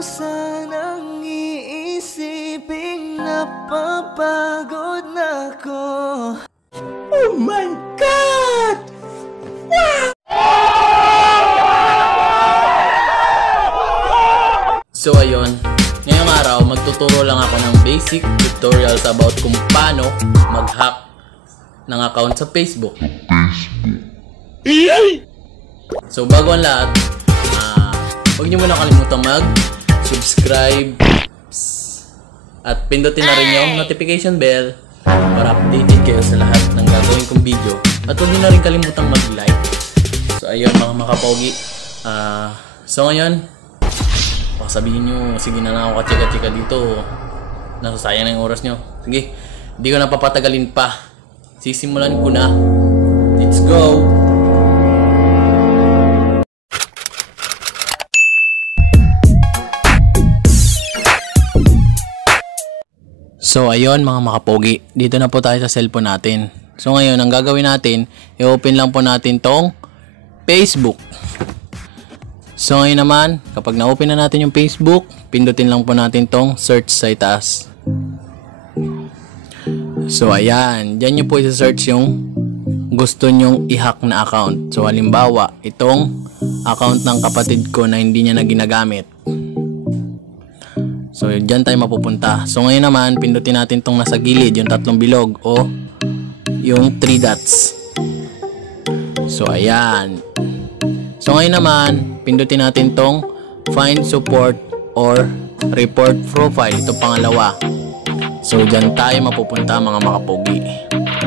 sanang iisipin napapagod na ako. Oh my God! Wow! So ayun, ngayong araw magtuturo lang ako ng basic tutorials about kung paano mag-hack ng account sa Facebook. So bago ang lahat, huwag niyo muna kalimutang mag-subscribe at pindutin na rin yung notification bell para updated kayo sa lahat ng gagawin kong video. At huwag niyo na rin kalimutang mag-like. So ayun mga makapogi, so ngayon baka sabihin nyo, sige na lang ako katsika-tsika dito, nasasayang na yung oras nyo. Sige, hindi ko na papatagalin pa, sisimulan ko na. Let's go! So ayun mga makapogi, dito na po tayo sa cellphone natin. So ngayon, ang gagawin natin, i-open lang po natin tong Facebook. So ngayon naman, kapag na-open na natin yung Facebook, pindutin lang po natin tong search sa itaas. So ayan, dyan nyo po isa-search yung gusto nyong i-hack na account. So halimbawa, itong account ng kapatid ko na hindi niya na ginagamit. So dyan tayo mapupunta. So ngayon naman, pindutin natin tong nasa gilid, yung tatlong bilog o yung 3 dots. So ayan. So ngayon naman, pindutin natin tong find support or report profile, ito pangalawa. So dyan tayo mapupunta mga makapogi.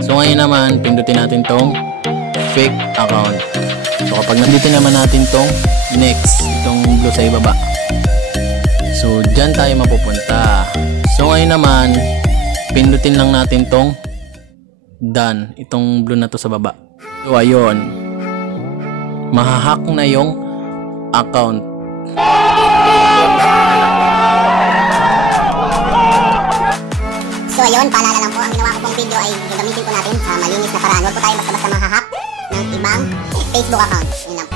So ngayon naman, pindutin natin tong fake account. So kapag nandito naman natin tong next, itong blue sa ibaba. So dyan tayo mapupunta. So ngayon naman, pindutin lang natin tong done, itong blue na to sa baba. So ayun, mahahack na yung account. So ayun, paalala lang po, ang ginawa ko pong video ay gagamitin po natin sa malinis na paraan. Huwag po tayo basta-basta mahahack ng ibang Facebook account. Yun lang po.